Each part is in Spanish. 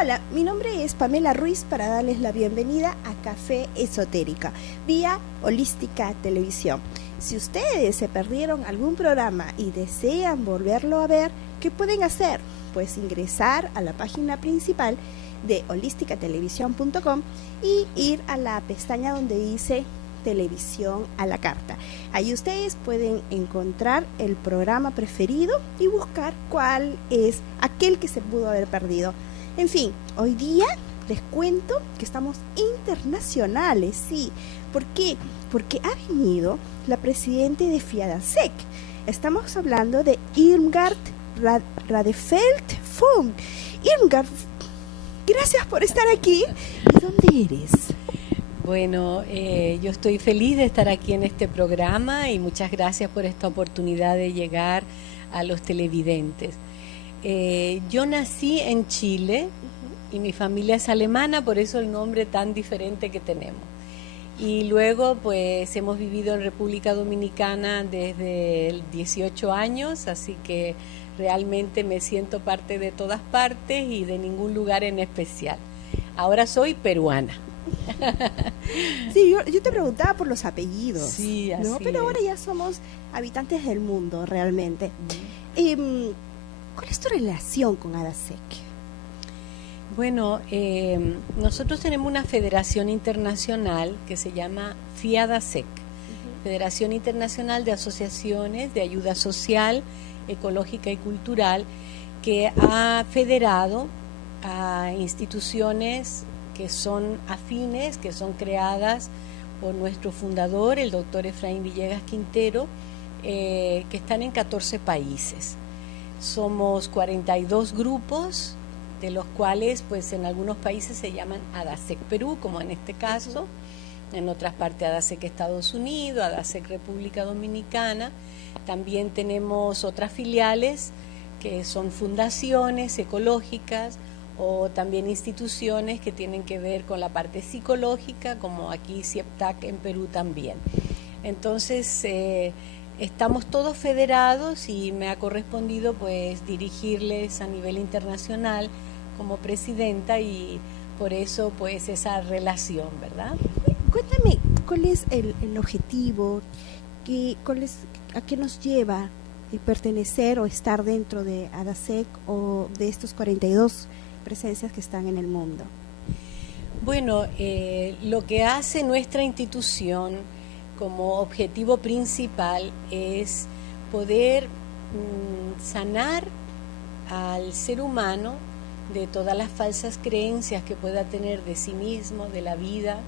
Hola, mi nombre es Pamela Ruiz para darles la bienvenida a Café Esotérica, vía Holística Televisión. Si ustedes se perdieron algún programa y desean volverlo a ver, ¿qué pueden hacer? Pues ingresar a la página principal de holisticatelevisión.com y ir a la pestaña donde dice Televisión a la Carta. Ahí ustedes pueden encontrar el programa preferido y buscar cuál es aquel que se pudo haber perdido. En fin, hoy día les cuento que estamos internacionales, sí. ¿Por qué? Porque ha venido la presidenta de FIADASEC. Estamos hablando de Irmgard Radefeld-Funk. Irmgard, gracias por estar aquí. ¿De dónde eres? Bueno, yo estoy feliz de estar aquí en este programa y muchas gracias por esta oportunidad de llegar a los televidentes. Yo nací en Chile y mi familia es alemana, por eso el nombre tan diferente que tenemos. Y luego pues hemos vivido en República Dominicana desde 18 años, así que realmente me siento parte de todas partes y de ningún lugar en especial. Ahora soy peruana. Sí, yo te preguntaba por los apellidos, sí, así ¿no? Pero es. ahora ya somos habitantes del mundo, realmente. ¿Cuál es tu relación con ADASEC? Bueno, nosotros tenemos una federación internacional que se llama FIADASEC, Federación Internacional de Asociaciones de Ayuda Social, Ecológica y Cultural, que ha federado a instituciones que son afines, que son creadas por nuestro fundador, el doctor Efraín Villegas Quintero, que están en 14 países. Somos 42 grupos, de los cuales pues en algunos países se llaman ADASEC Perú, como en este caso, en otras partes ADASEC Estados Unidos, ADASEC República Dominicana. También tenemos otras filiales que son fundaciones ecológicas o también instituciones que tienen que ver con la parte psicológica, como aquí CIEPTAC en Perú también. Entonces, estamos todos federados y me ha correspondido pues dirigirles a nivel internacional como presidenta y por eso pues esa relación, ¿verdad? Cuéntame, ¿cuál es el objetivo? ¿A qué nos lleva pertenecer o estar dentro de ADASEC o de estos 42 presencias que están en el mundo? Bueno, lo que hace nuestra institución como objetivo principal es poder sanar al ser humano de todas las falsas creencias que pueda tener de sí mismo, de la vida,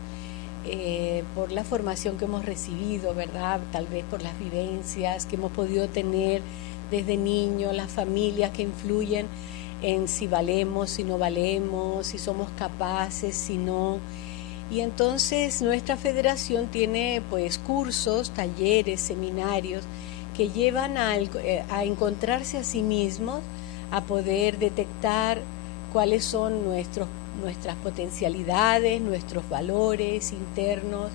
por la formación que hemos recibido, ¿verdad? Tal vez por las vivencias que hemos podido tener desde niños, las familias que influyen en si valemos, si no valemos, si somos capaces, si no. Y entonces nuestra federación tiene pues cursos, talleres, seminarios que llevan a encontrarse a sí mismos, a poder detectar cuáles son nuestras potencialidades, nuestros valores internos,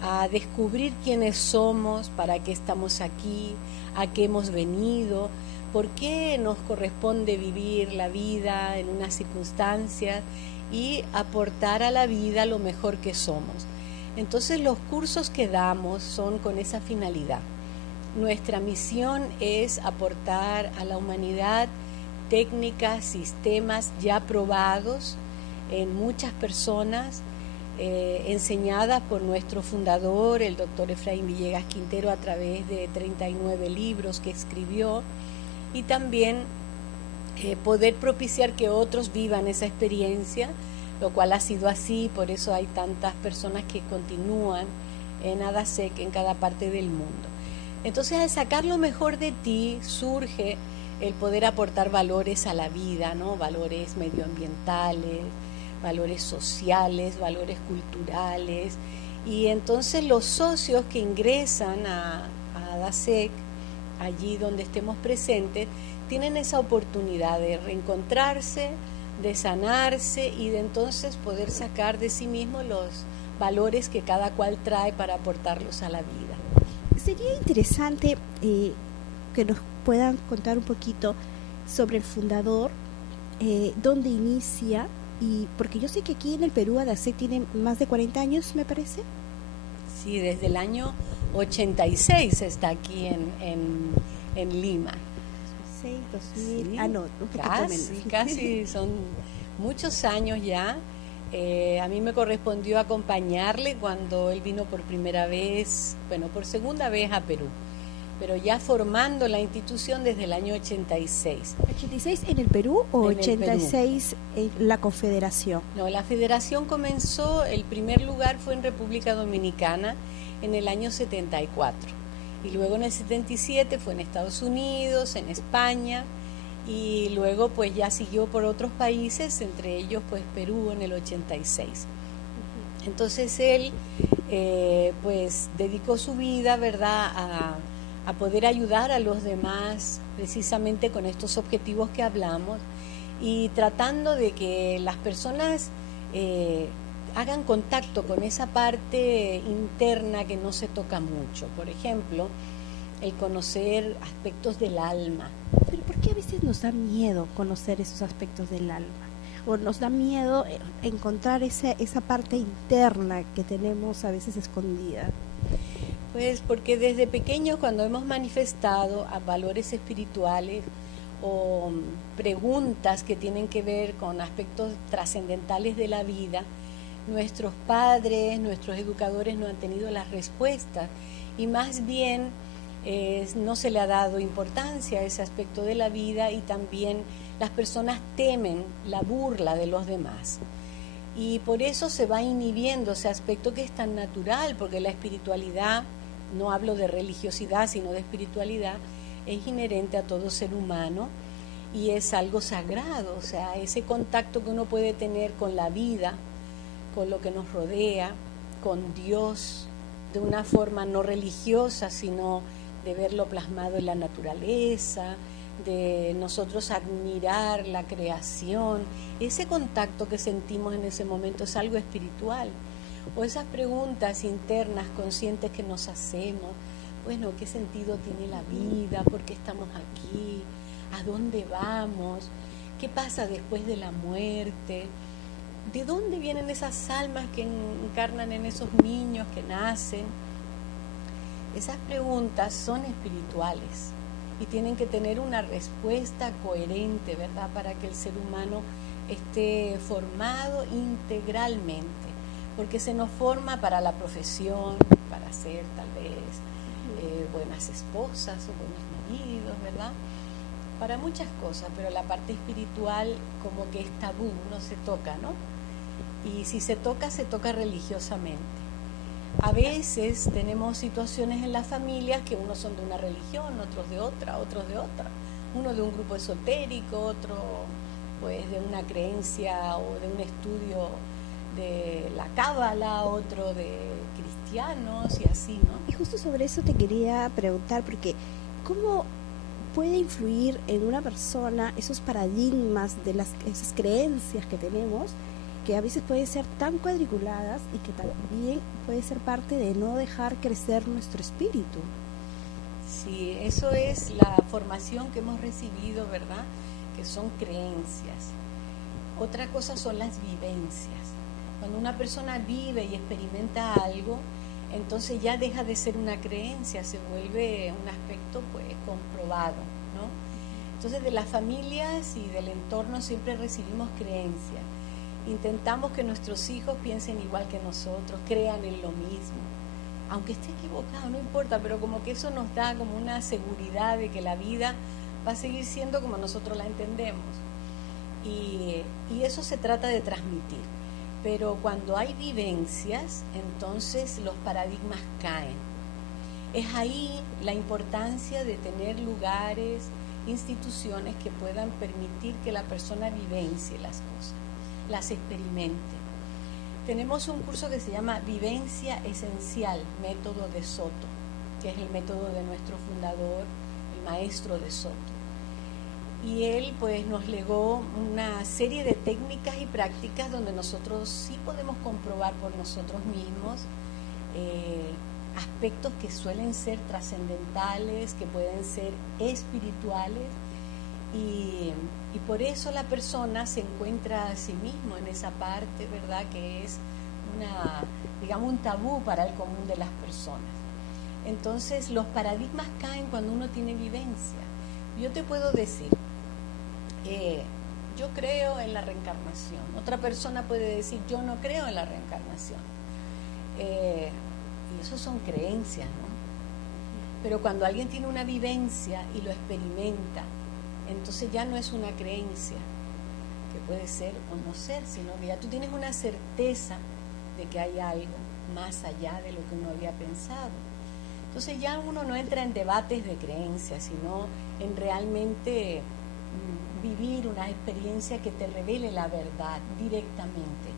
a descubrir quiénes somos, para qué estamos aquí, a qué hemos venido, por qué nos corresponde vivir la vida en unas circunstancias y aportar a la vida lo mejor que somos. Entonces los cursos que damos son con esa finalidad. Nuestra misión es aportar a la humanidad técnicas, sistemas ya probados en muchas personas, enseñadas por nuestro fundador, el doctor Efraín Villegas Quintero, a través de 39 libros que escribió, y también poder propiciar que otros vivan esa experiencia, lo cual ha sido así, por eso hay tantas personas que continúan en ADASEC en cada parte del mundo. Entonces, al sacar lo mejor de ti, surge el poder aportar valores a la vida, ¿no? Valores medioambientales, valores sociales, valores culturales. Y entonces los socios que ingresan a ADASEC, allí donde estemos presentes, tienen esa oportunidad de reencontrarse, de sanarse y de entonces poder sacar de sí mismo los valores que cada cual trae para aportarlos a la vida. Sería interesante que nos puedan contar un poquito sobre el fundador, dónde inicia Y porque yo sé que aquí en el Perú ADACET tiene más de 40 años, me parece. Sí, desde el año 86 está aquí en Lima. 2006, 2000, Sí, no, un poquito casi, menos. casi, son muchos años ya. A mí me correspondió acompañarle cuando él vino por primera vez, bueno, por segunda vez a Perú, pero ya formando la institución desde el año 86. ¿86 en el Perú o En el 86 en la Confederación? No, la federación comenzó, el primer lugar fue en República Dominicana en el año 74. Y luego en el 77 fue en Estados Unidos, en España, y luego pues ya siguió por otros países, entre ellos pues Perú en el 86. Entonces él pues dedicó su vida, ¿verdad?, a poder ayudar a los demás precisamente con estos objetivos que hablamos y tratando de que las personas hagan contacto con esa parte interna que no se toca mucho. Por ejemplo, el conocer aspectos del alma. Pero ¿por qué a veces nos da miedo conocer esos aspectos del alma? O nos da miedo encontrar esa parte interna que tenemos a veces escondida. Pues porque desde pequeños, cuando hemos manifestado a valores espirituales o preguntas que tienen que ver con aspectos trascendentales de la vida, nuestros padres, nuestros educadores no han tenido las respuestas y más bien no se le ha dado importancia a ese aspecto de la vida y también las personas temen la burla de los demás. Y por eso se va inhibiendo ese aspecto que es tan natural, porque la espiritualidad, no hablo de religiosidad, sino de espiritualidad, es inherente a todo ser humano y es algo sagrado, o sea, ese contacto que uno puede tener con la vida, con lo que nos rodea, con Dios, de una forma no religiosa, sino de verlo plasmado en la naturaleza, de nosotros admirar la creación, ese contacto que sentimos en ese momento es algo espiritual. O esas preguntas internas, conscientes que nos hacemos, bueno, ¿qué sentido tiene la vida? ¿Por qué estamos aquí? ¿A dónde vamos? ¿Qué pasa después de la muerte? ¿De dónde vienen esas almas que encarnan en esos niños que nacen? Esas preguntas son espirituales y tienen que tener una respuesta coherente, ¿verdad? Para que el ser humano esté formado integralmente, porque se nos forma para la profesión, para ser tal vez buenas esposas o buenos maridos, ¿verdad? Para muchas cosas, pero la parte espiritual como que es tabú, no se toca, ¿no? Y si se toca religiosamente. A veces tenemos situaciones en las familias que unos son de una religión, otros de otra, uno de un grupo esotérico, otro pues de una creencia o de un estudio de la cábala, otro de cristianos y así, ¿no? Y justo sobre eso te quería preguntar, porque ¿cómo puede influir en una persona esos paradigmas de esas creencias que tenemos, que a veces pueden ser tan cuadriculadas y que también puede ser parte de no dejar crecer nuestro espíritu? Sí, eso es la formación que hemos recibido, ¿verdad? Que son creencias. Otra cosa son las vivencias. Cuando una persona vive y experimenta algo, entonces ya deja de ser una creencia, se vuelve un aspecto pues comprobado, ¿no? Entonces de las familias y del entorno siempre recibimos creencias. Intentamos que nuestros hijos piensen igual que nosotros, crean en lo mismo. Aunque esté equivocado, no importa, pero como que eso nos da como una seguridad de que la vida va a seguir siendo como nosotros la entendemos. Y eso se trata de transmitir. Pero cuando hay vivencias, entonces los paradigmas caen. Es ahí la importancia de tener lugares, instituciones que puedan permitir que la persona vivencie las cosas, las experimente. Tenemos un curso que se llama Vivencia Esencial, método de Soto, que es el método de nuestro fundador, el maestro de Soto. Y él pues nos legó una serie de técnicas y prácticas donde nosotros sí podemos comprobar por nosotros mismos aspectos que suelen ser trascendentales, que pueden ser espirituales Y por eso la persona se encuentra a sí mismo en esa parte, ¿verdad? Que es digamos, un tabú para el común de las personas. Entonces, los paradigmas caen cuando uno tiene vivencia. Yo te puedo decir, yo creo en la reencarnación. Otra persona puede decir, yo no creo en la reencarnación. Y eso son creencias, ¿no? Pero cuando alguien tiene una vivencia y lo experimenta, entonces ya no es una creencia, que puede ser o no ser, sino que ya tú tienes una certeza de que hay algo más allá de lo que uno había pensado. Entonces ya uno no entra en debates de creencias, sino en realmente vivir una experiencia que te revele la verdad directamente,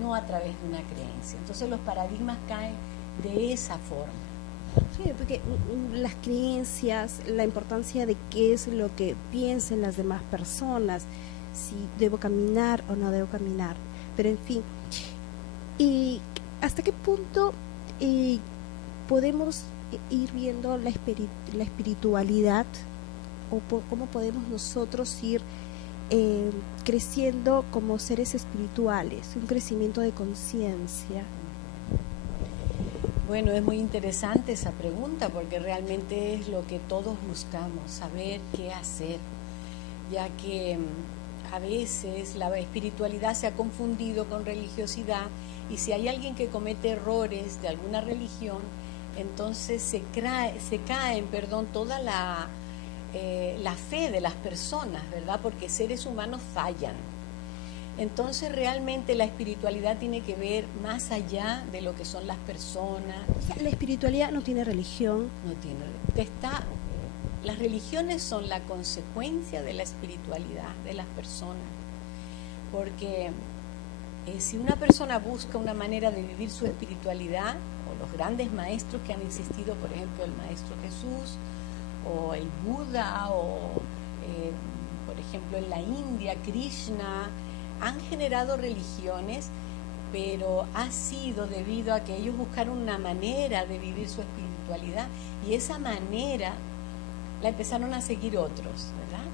no a través de una creencia. Entonces los paradigmas caen de esa forma. Sí, porque las creencias, la importancia de qué es lo que piensen las demás personas, si debo caminar o no debo caminar, pero en fin, ¿y hasta qué punto podemos ir viendo la espiritualidad o cómo podemos nosotros ir creciendo como seres espirituales, un crecimiento de conciencia? Bueno, es muy interesante esa pregunta porque realmente es lo que todos buscamos, saber qué hacer, ya que a veces la espiritualidad se ha confundido con religiosidad y si hay alguien que comete errores de alguna religión, entonces se cae toda la fe de las personas, ¿verdad? Porque seres humanos fallan. Entonces realmente la espiritualidad tiene que ver más allá de lo que son las personas. O sea, la espiritualidad no tiene religión. Las religiones son la consecuencia de la espiritualidad de las personas. Porque si una persona busca una manera de vivir su espiritualidad, o los grandes maestros que han existido, por ejemplo el Maestro Jesús, o el Buda, o por ejemplo en la India, Krishna, han generado religiones, pero ha sido debido a que ellos buscaron una manera de vivir su espiritualidad y esa manera la empezaron a seguir otros, ¿verdad?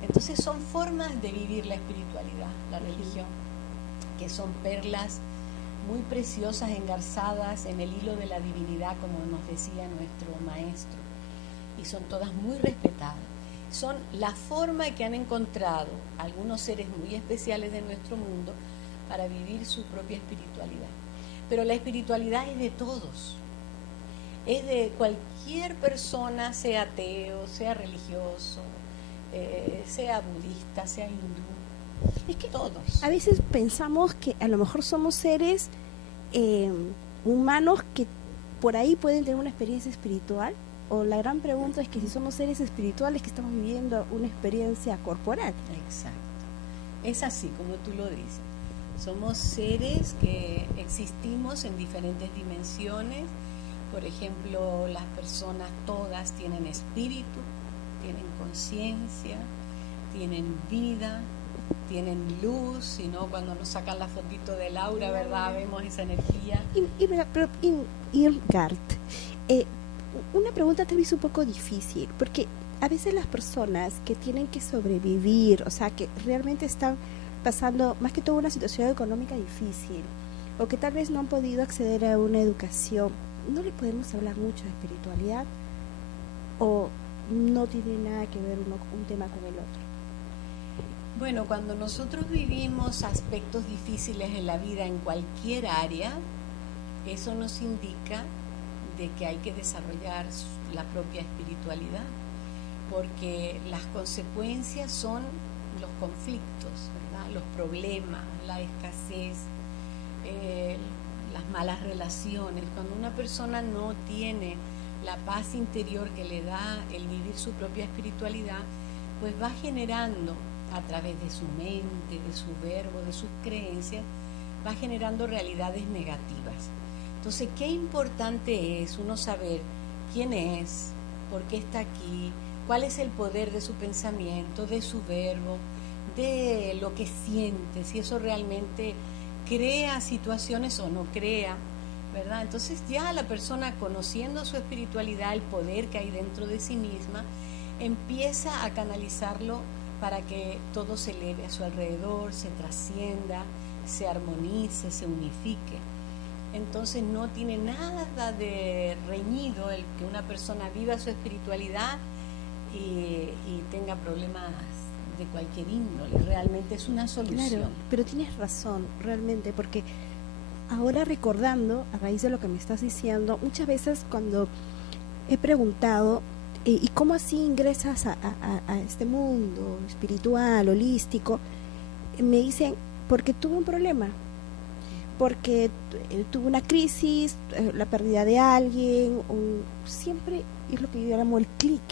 Entonces son formas de vivir la espiritualidad, la religión, que son perlas muy preciosas engarzadas en el hilo de la divinidad, como nos decía nuestro maestro, y son todas muy respetadas. Son la forma que han encontrado algunos seres muy especiales de nuestro mundo para vivir su propia espiritualidad. Pero la espiritualidad es de todos, es de cualquier persona, sea ateo, sea religioso, sea budista, sea hindú, Es que todos. A veces pensamos que a lo mejor somos seres humanos que por ahí pueden tener una experiencia espiritual. O la gran pregunta es que si somos seres espirituales que estamos viviendo una experiencia corporal. Exacto. Es así como tú lo dices. Somos seres que existimos en diferentes dimensiones. Por ejemplo, las personas todas tienen espíritu, tienen conciencia, tienen vida, tienen luz, sino cuando nos sacan la fotito del aura, ¿verdad? Vemos esa energía. Irmgard, una pregunta tal vez un poco difícil, porque a veces las personas que tienen que sobrevivir, o sea, que realmente están pasando más que todo una situación económica difícil, o que tal vez no han podido acceder a una educación, ¿no le podemos hablar mucho de espiritualidad? ¿O no tiene nada que ver un tema con el otro? Bueno, cuando nosotros vivimos aspectos difíciles en la vida en cualquier área, eso nos indica de que hay que desarrollar la propia espiritualidad, porque las consecuencias son los conflictos, ¿verdad? Los problemas, la escasez, las malas relaciones. Cuando una persona no tiene la paz interior que le da el vivir su propia espiritualidad, pues va generando a través de su mente, de su verbo, de sus creencias, va generando realidades negativas. Entonces, qué importante es uno saber quién es, por qué está aquí, cuál es el poder de su pensamiento, de su verbo, de lo que siente, si eso realmente crea situaciones o no crea, ¿verdad? Entonces ya la persona, conociendo su espiritualidad, el poder que hay dentro de sí misma, empieza a canalizarlo para que todo se eleve a su alrededor, se trascienda, se armonice, se unifique. Entonces no tiene nada de reñido el que una persona viva su espiritualidad y tenga problemas de cualquier índole. Realmente es una solución. Claro, pero tienes razón, realmente, porque ahora recordando, a raíz de lo que me estás diciendo, muchas veces cuando he preguntado, ¿y cómo así ingresas a este mundo espiritual, holístico? Me dicen, porque tuve un problema, porque tuve una crisis, la pérdida de alguien, siempre es lo que yo llamo el clic.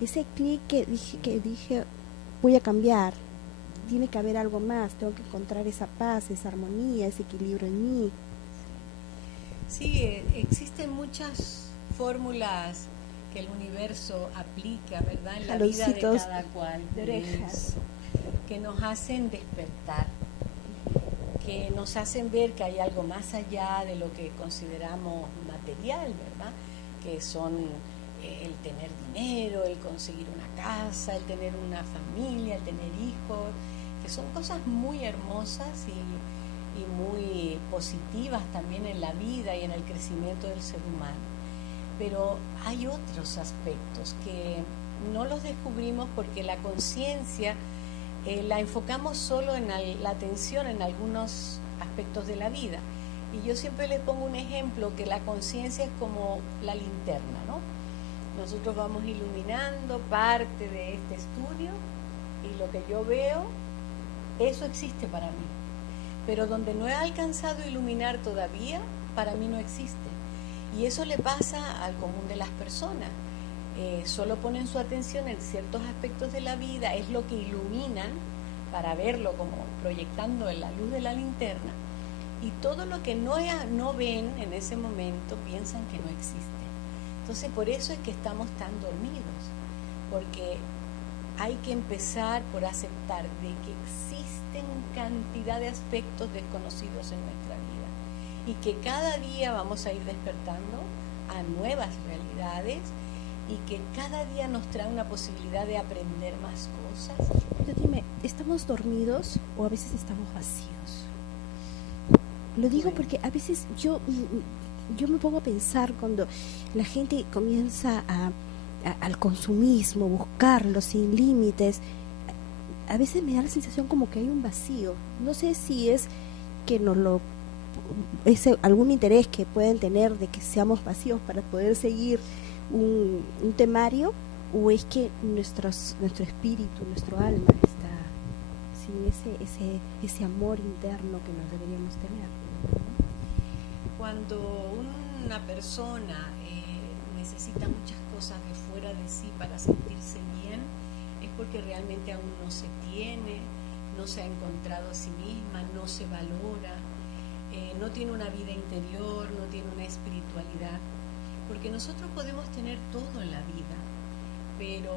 Ese clic que dije, voy a cambiar, tiene que haber algo más, tengo que encontrar esa paz, esa armonía, ese equilibrio en mí. Sí, existen muchas fórmulas que el universo aplica, ¿verdad?, en la vida de cada cual, de orejas, que nos hacen despertar, que nos hacen ver que hay algo más allá de lo que consideramos material, ¿verdad?, que son el tener dinero, el conseguir una casa, el tener una familia, el tener hijos, que son cosas muy hermosas y muy positivas también en la vida y en el crecimiento del ser humano. Pero hay otros aspectos que no los descubrimos porque la conciencia la enfocamos solo en la atención en algunos aspectos de la vida. Y yo siempre les pongo un ejemplo, que la conciencia es como la linterna, ¿no? Nosotros vamos iluminando parte de este estudio y lo que yo veo, eso existe para mí. Pero donde no he alcanzado a iluminar todavía, para mí no existe. Y eso le pasa al común de las personas. Solo ponen su atención en ciertos aspectos de la vida, es lo que iluminan para verlo como proyectando en la luz de la linterna, y todo lo que no ven en ese momento piensan que no existe. Entonces por eso es que estamos tan dormidos, porque hay que empezar por aceptar de que existen cantidad de aspectos desconocidos en nuestra vida y que cada día vamos a ir despertando a nuevas realidades y que cada día nos trae una posibilidad de aprender más cosas. Pero dime, ¿estamos dormidos o a veces estamos vacíos? Lo digo porque a veces yo me pongo a pensar cuando la gente comienza al consumismo, buscarlo sin límites, a veces me da la sensación como que hay un vacío. No sé si es que es algún interés que pueden tener de que seamos vacíos para poder seguir un temario, o es que nuestro espíritu, nuestro alma está sin ese amor interno que nos deberíamos tener. Cuando una persona necesita muchas cosas de fuera de sí para sentirse bien, es porque realmente aún no se tiene, no se ha encontrado a sí misma, no se valora, no tiene una vida interior, no tiene una espiritualidad, porque nosotros podemos tener todo en la vida, pero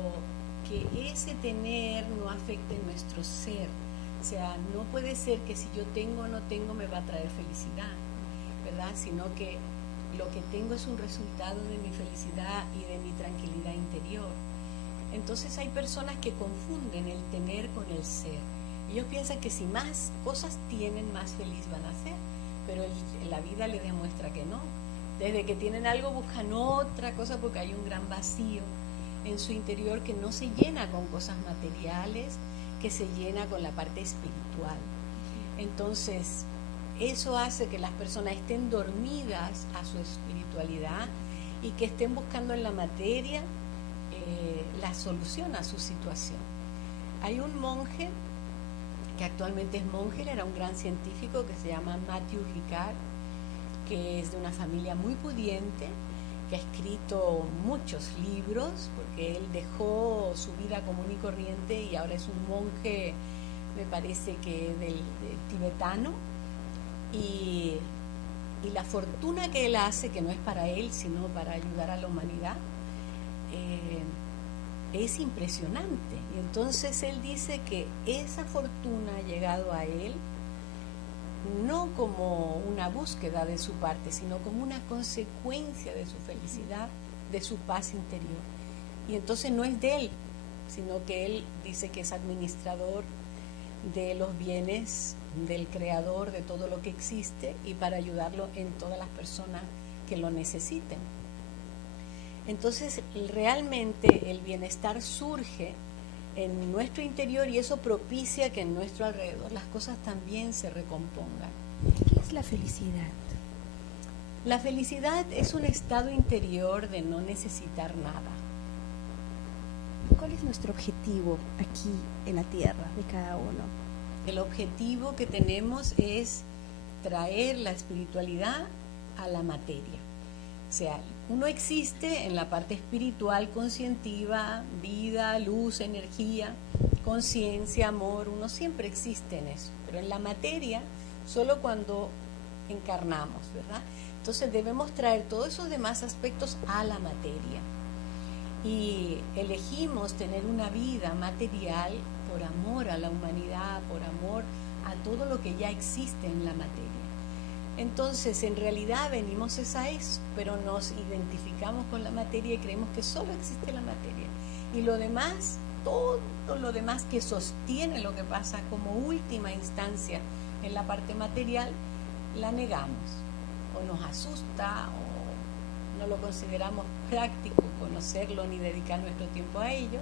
que ese tener no afecte nuestro ser. O sea, no puede ser que si yo tengo o no tengo me va a traer felicidad, ¿verdad? Sino que lo que tengo es un resultado de mi felicidad y de mi tranquilidad interior. Entonces hay personas que confunden el tener con el ser. Ellos piensan que si más cosas tienen, más feliz van a ser, pero la vida les demuestra que no. Desde que tienen algo buscan otra cosa porque hay un gran vacío en su interior que no se llena con cosas materiales, que se llena con la parte espiritual. Entonces eso hace que las personas estén dormidas a su espiritualidad y que estén buscando en la materia la solución a su situación. Hay un monje que actualmente es monje, él era un gran científico que se llama Matthew Ricard, que es de una familia muy pudiente, que ha escrito muchos libros, porque él dejó su vida común y corriente y ahora es un monje, me parece que del tibetano, y la fortuna que él hace, que no es para él, sino para ayudar a la humanidad, es impresionante. Y entonces él dice que esa fortuna ha llegado a él no como una búsqueda de su parte, sino como una consecuencia de su felicidad, de su paz interior. Y entonces no es de él, sino que él dice que es administrador de los bienes del creador, de todo lo que existe, y para ayudarlo en todas las personas que lo necesiten. Entonces, realmente el bienestar surge en nuestro interior y eso propicia que en nuestro alrededor las cosas también se recompongan. ¿Qué es la felicidad? La felicidad es un estado interior de no necesitar nada. ¿Cuál es nuestro objetivo aquí en la tierra de cada uno? El objetivo que tenemos es traer la espiritualidad a la materia. O sea, uno existe en la parte espiritual, conscientiva, vida, luz, energía, conciencia, amor, uno siempre existe en eso, pero en la materia solo cuando encarnamos, ¿verdad? Entonces debemos traer todos esos demás aspectos a la materia. Y elegimos tener una vida material por amor a la humanidad, por amor a todo lo que ya existe en la materia. Entonces, en realidad venimos es a eso, pero nos identificamos con la materia y creemos que solo existe la materia. Y lo demás, todo lo demás que sostiene lo que pasa como última instancia en la parte material, la negamos. O nos asusta, o no lo consideramos práctico conocerlo ni dedicar nuestro tiempo a ello.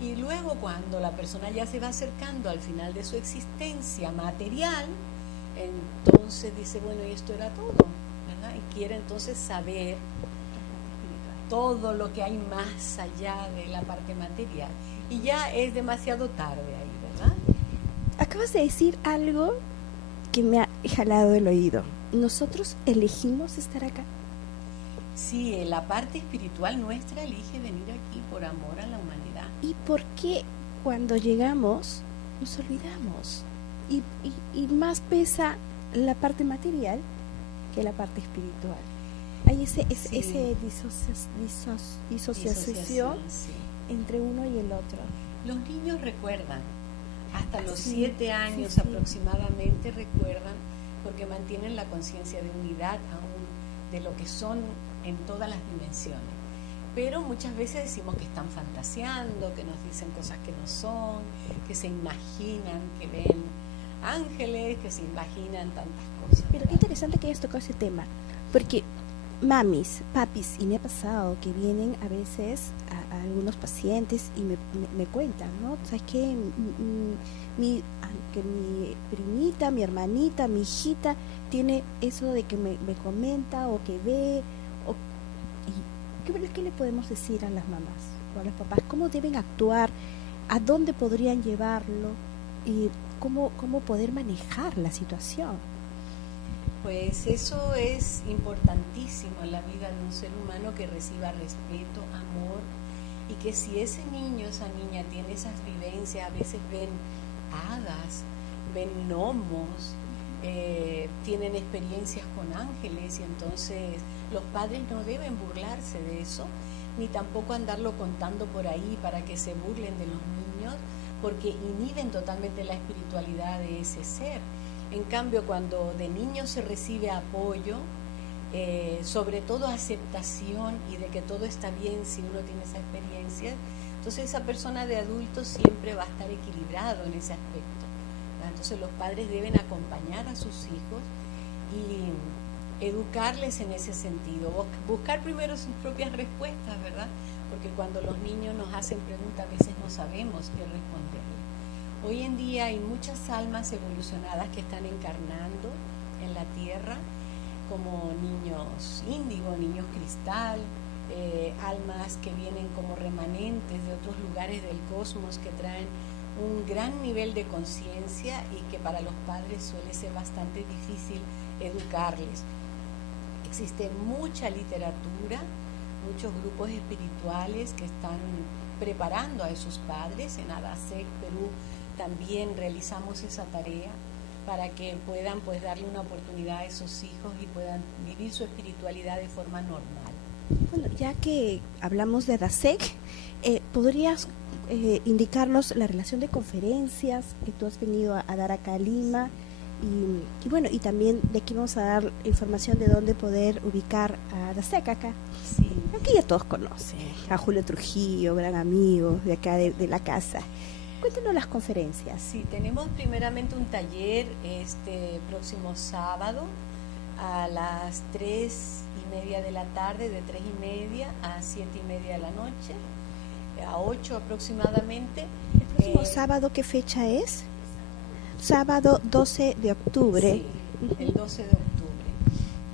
Y luego cuando la persona ya se va acercando al final de su existencia material, entonces dice, bueno, y esto era todo, ¿verdad? Y quiere entonces saber todo lo que hay más allá de la parte material. Y ya es demasiado tarde ahí, ¿verdad? Acabas de decir algo que me ha jalado el oído. ¿Nosotros elegimos estar acá? Sí, la parte espiritual nuestra elige venir aquí por amor a la humanidad. ¿Y por qué cuando llegamos nos olvidamos? Y más pesa la parte material que la parte espiritual. Hay ese disociación sí, entre uno y el otro. Los niños recuerdan, hasta los 7 años sí. aproximadamente recuerdan, porque mantienen la conciencia de unidad aún de lo que son en todas las dimensiones. Pero muchas veces decimos que están fantaseando, que nos dicen cosas que no son, que se imaginan, que ven ángeles, que se imaginan tantas cosas. Pero qué interesante que hayas tocado ese tema, porque mamis, papis, y me ha pasado que vienen a veces a algunos pacientes y me cuentan, ¿no? ¿Sabes qué? Que mi primita, mi hermanita, mi hijita tiene eso de que me comenta o que ve. ¿Qué le podemos decir a las mamás o a los papás? ¿Cómo deben actuar? ¿A dónde podrían llevarlo? ¿Y cómo poder manejar la situación? Pues eso es importantísimo en la vida de un ser humano, que reciba respeto, amor, y que si ese niño, esa niña tiene esas vivencias, a veces ven hadas, ven gnomos, tienen experiencias con ángeles, y entonces los padres no deben burlarse de eso, ni tampoco andarlo contando por ahí para que se burlen de los niños, porque inhiben totalmente la espiritualidad de ese ser. En cambio, cuando de niño se recibe apoyo, sobre todo aceptación y de que todo está bien si uno tiene esa experiencia, entonces esa persona de adulto siempre va a estar equilibrado en ese aspecto, ¿verdad? Entonces los padres deben acompañar a sus hijos y educarles en ese sentido, buscar primero sus propias respuestas, ¿verdad? Porque cuando los niños nos hacen preguntas, a veces no sabemos qué responderles. Hoy en día hay muchas almas evolucionadas que están encarnando en la Tierra, como niños índigo, niños cristal, almas que vienen como remanentes de otros lugares del cosmos, que traen un gran nivel de conciencia y que para los padres suele ser bastante difícil educarles. Existe mucha literatura, muchos grupos espirituales que están preparando a esos padres. En ADASEC Perú también realizamos esa tarea para que puedan pues darle una oportunidad a esos hijos y puedan vivir su espiritualidad de forma normal. Bueno, ya que hablamos de ADASEC, ¿podrías indicarnos la relación de conferencias que tú has venido a dar acá a Lima y Y bueno, y también de aquí vamos a dar información de dónde poder ubicar a ADASEC acá. Sí. Aquí ya todos conocen, a Julio Trujillo, gran amigo de acá de la casa. Cuéntenos las conferencias. Sí, tenemos primeramente un taller este próximo sábado a las 3:30 de la tarde, de 3:30 a 7:30 de la noche, a 8 aproximadamente. ¿El próximo sábado qué fecha es? Sábado 12 de octubre. Sí, el 12 de octubre.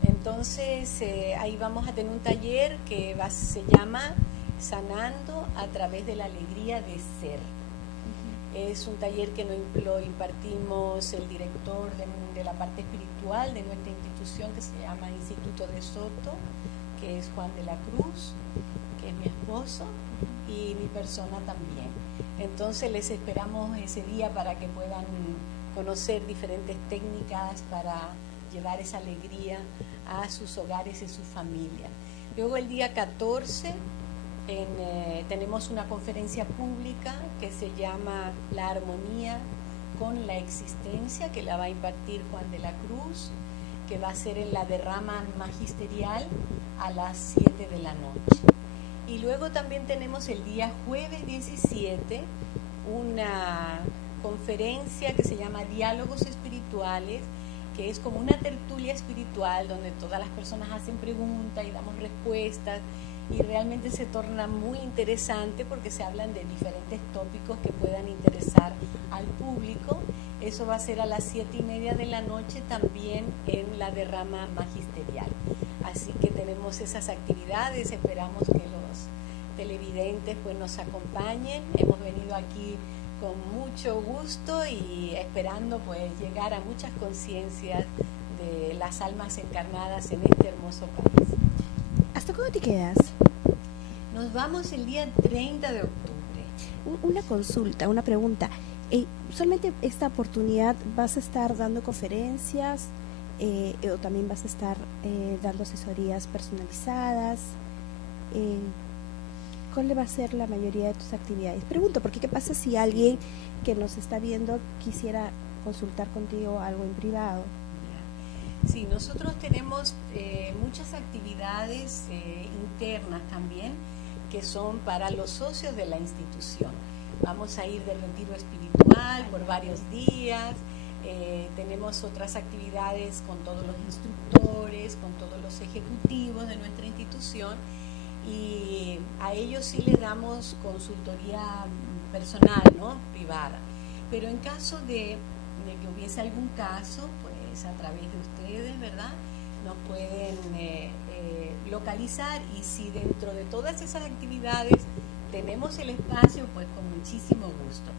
Entonces, ahí vamos a tener un taller que se llama Sanando a través de la alegría de ser. Es un taller que lo impartimos el director de la parte espiritual de nuestra institución, que se llama Instituto de Soto, que es Juan de la Cruz, que es mi esposo, y mi persona también. Entonces les esperamos ese día para que puedan conocer diferentes técnicas para llevar esa alegría a sus hogares y sus familias. Luego el día 14 tenemos una conferencia pública que se llama La Armonía con la Existencia, que la va a impartir Juan de la Cruz, que va a ser en la derrama magisterial a las 7 de la noche. Y luego también tenemos el día jueves 17 una conferencia que se llama Diálogos Espirituales, que es como una tertulia espiritual donde todas las personas hacen preguntas y damos respuestas, y realmente se torna muy interesante porque se hablan de diferentes tópicos que puedan interesar al público. Eso va a ser a las 7:30 de la noche también en la derrama magisterial. Así que tenemos esas actividades, esperamos que los televidentes pues nos acompañen. Hemos venido aquí con mucho gusto y esperando pues llegar a muchas conciencias de las almas encarnadas en este hermoso país. ¿Hasta cuándo te quedas? Nos vamos el día 30 de octubre. Una consulta, una pregunta. ¿Solamente esta oportunidad vas a estar dando conferencias o también vas a estar dando asesorías personalizadas? ¿Cuál va a ser la mayoría de tus actividades? Pregunto, porque ¿qué pasa si alguien que nos está viendo quisiera consultar contigo algo en privado? Sí, nosotros tenemos muchas actividades internas también que son para los socios de la institución. Vamos a ir de retiro espiritual por varios días, tenemos otras actividades con todos los instructores, con todos los ejecutivos de nuestra institución, y a ellos sí les damos consultoría personal, ¿no? Privada. Pero en caso de que hubiese algún caso, pues a través de ustedes, ¿verdad?, nos pueden localizar, y si dentro de todas esas actividades tenemos el espacio, pues con muchísimo gusto.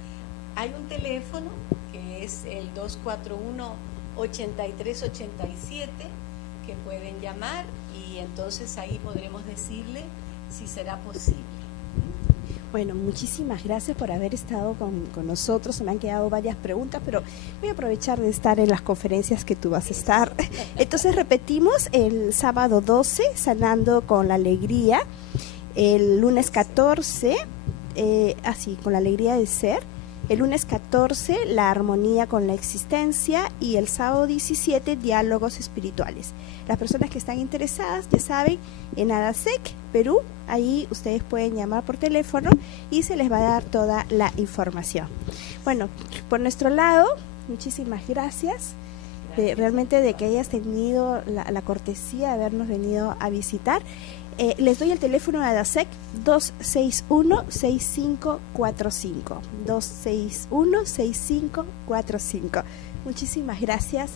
Hay un teléfono que es el 241-8387 que pueden llamar, y entonces ahí podremos decirle si será posible. Bueno, muchísimas gracias por haber estado con nosotros. Se me han quedado varias preguntas, pero voy a aprovechar de estar en las conferencias que tú vas a estar. Entonces repetimos, el sábado 12, Sanando con la Alegría, el lunes 14, con la alegría de ser, el lunes 14, la armonía con la existencia, y el sábado 17, diálogos espirituales. Las personas que están interesadas, ya saben, en ADASEC, Perú, ahí ustedes pueden llamar por teléfono y se les va a dar toda la información. Bueno, por nuestro lado, muchísimas gracias. Realmente de que hayas tenido la cortesía de habernos venido a visitar. Les doy el teléfono de ADASEC, 261-6545, 261-6545. Muchísimas gracias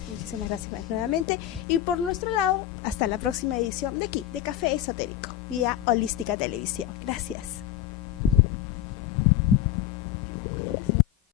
nuevamente. Y por nuestro lado, hasta la próxima edición de aquí, de Café Esotérico, vía Holística Televisión. Gracias.